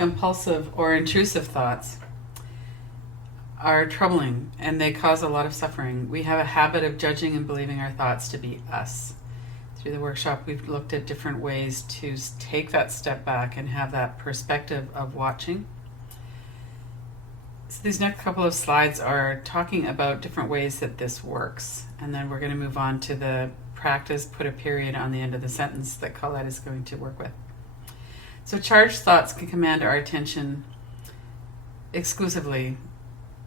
Compulsive or intrusive thoughts are troubling and they cause a lot of suffering. We have a habit of judging and believing our thoughts to be us. Through the workshop, we've looked at different ways to take that step back and have that perspective of watching. So these next couple of slides are talking about different ways that this works. And then we're going to move on to the practice, put a period on the end of the sentence that Colette is going to work with. So charged thoughts can command our attention exclusively.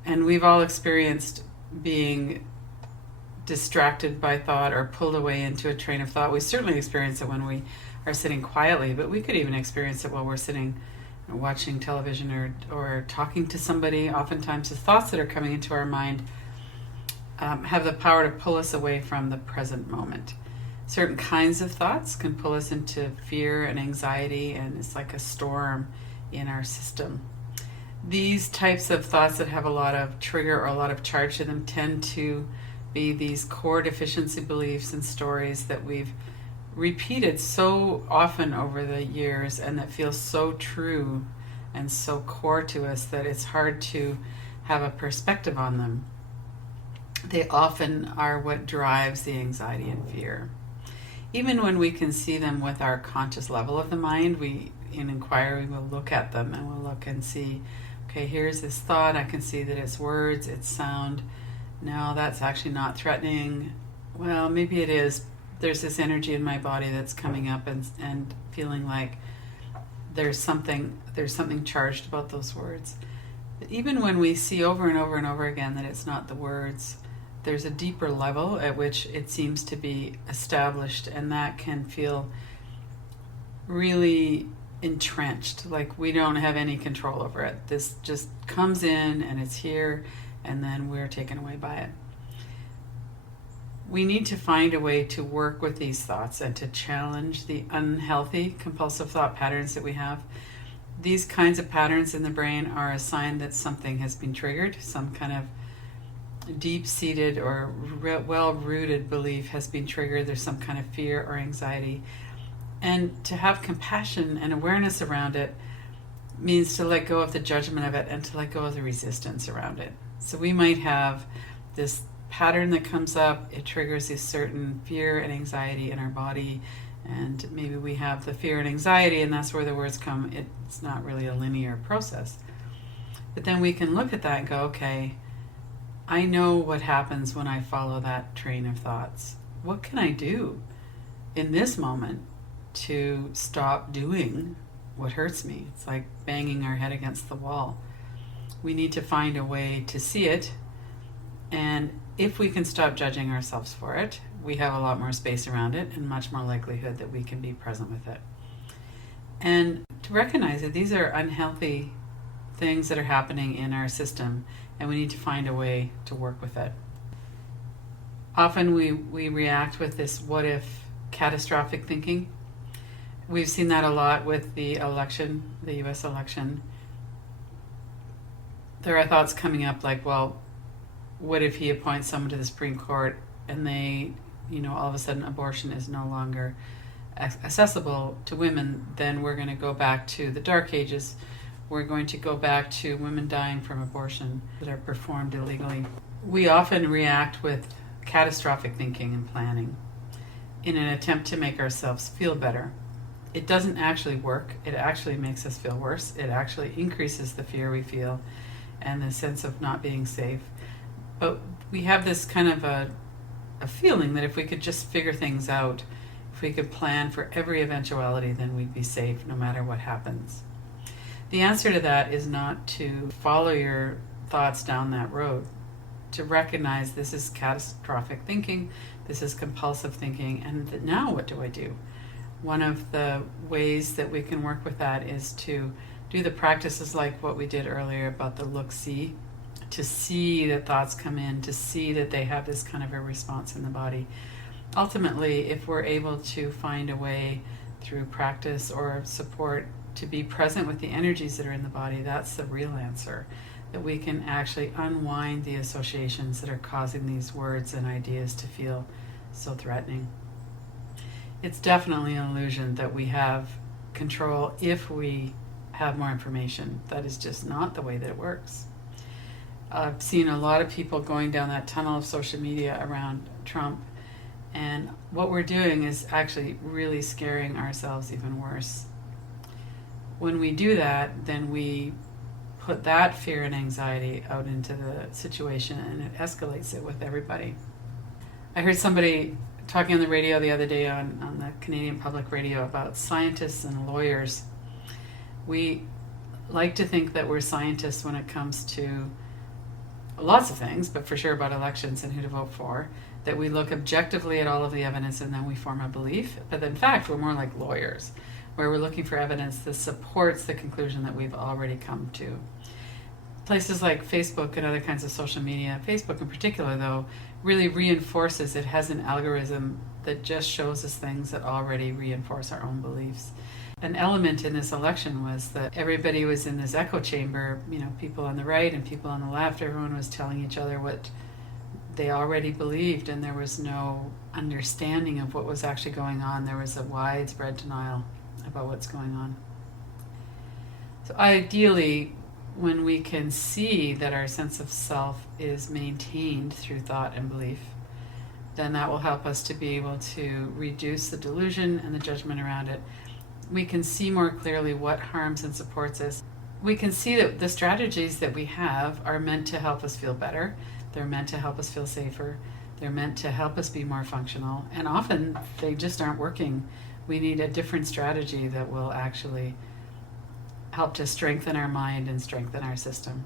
And we've all experienced being distracted by thought or pulled away into a train of thought. We certainly experience it when we are sitting quietly, but we could even experience it while we're sitting watching television or talking to somebody. Oftentimes the thoughts that are coming into our mind have the power to pull us away from the present moment. Certain kinds of thoughts can pull us into fear and anxiety, and it's like a storm in our system. These types of thoughts that have a lot of trigger or a lot of charge to them tend to be these core deficiency beliefs and stories that we've repeated so often over the years and that feel so true and so core to us that it's hard to have a perspective on them. They often are what drives the anxiety and fear. Even when we can see them with our conscious level of the mind, in inquiry we'll look at them and we'll look and see, okay, here's this thought, I can see that it's words, it's sound. No, that's actually not threatening. Well, maybe it is. There's this energy in my body that's coming up and feeling like there's something charged about those words. But even when we see over and over and over again that it's not the words, there's a deeper level at which it seems to be established, and that can feel really entrenched, like we don't have any control over it. This just comes in and it's here, and then we're taken away by it. We need to find a way to work with these thoughts and to challenge the unhealthy compulsive thought patterns that we have. These kinds of patterns in the brain are a sign that something has been triggered, some kind of deep-seated or well-rooted belief has been triggered. There's some kind of fear or anxiety. And to have compassion and awareness around it means to let go of the judgment of it and to let go of the resistance around it. So we might have this pattern that comes up, it triggers this certain fear and anxiety in our body, and maybe we have the fear and anxiety and that's where the words come. It's not really a linear process. But then we can look at that and go, okay, I know what happens when I follow that train of thoughts. What can I do in this moment to stop doing what hurts me? It's like banging our head against the wall. We need to find a way to see it, and if we can stop judging ourselves for it, we have a lot more space around it and much more likelihood that we can be present with it. And to recognize that these are unhealthy things that are happening in our system, and we need to find a way to work with it. Often we react with this what if catastrophic thinking. We've seen that a lot with the election, the US election. There are thoughts coming up like, well, what if he appoints someone to the Supreme Court and they, all of a sudden abortion is no longer accessible to women, then we're going to go back to the Dark Ages. We're going to go back to women dying from abortion that are performed illegally. We often react with catastrophic thinking and planning in an attempt to make ourselves feel better. It doesn't actually work. It actually makes us feel worse. It actually increases the fear we feel and the sense of not being safe. But we have this kind of a feeling that if we could just figure things out, if we could plan for every eventuality, then we'd be safe no matter what happens. The answer to that is not to follow your thoughts down that road, to recognize this is catastrophic thinking, this is compulsive thinking, and that now what do I do? One of the ways that we can work with that is to do the practices like what we did earlier about the look-see, to see that thoughts come in, to see that they have this kind of a response in the body. Ultimately, if we're able to find a way through practice or support to be present with the energies that are in the body, that's the real answer. That we can actually unwind the associations that are causing these words and ideas to feel so threatening. It's definitely an illusion that we have control if we have more information. That is just not the way that it works. I've seen a lot of people going down that tunnel of social media around Trump, and what we're doing is actually really scaring ourselves even worse. When we do that, then we put that fear and anxiety out into the situation, and it escalates it with everybody. I heard somebody talking on the radio the other day on the Canadian Public Radio about scientists and lawyers. We like to think that we're scientists when it comes to lots of things, but for sure about elections and who to vote for, that we look objectively at all of the evidence and then we form a belief. But in fact, we're more like lawyers, where we're looking for evidence that supports the conclusion that we've already come to. Places like Facebook and other kinds of social media, Facebook in particular though, really reinforces, it has an algorithm that just shows us things that already reinforce our own beliefs. An element in this election was that everybody was in this echo chamber, people on the right and people on the left, everyone was telling each other what they already believed, and there was no understanding of what was actually going on. There was a widespread denial about what's going on. So ideally, when we can see that our sense of self is maintained through thought and belief, then that will help us to be able to reduce the delusion and the judgment around it. We can see more clearly what harms and supports us. We can see that the strategies that we have are meant to help us feel better. They're meant to help us feel safer. They're meant to help us be more functional. And often they just aren't working. We need a different strategy that will actually help to strengthen our mind and strengthen our system.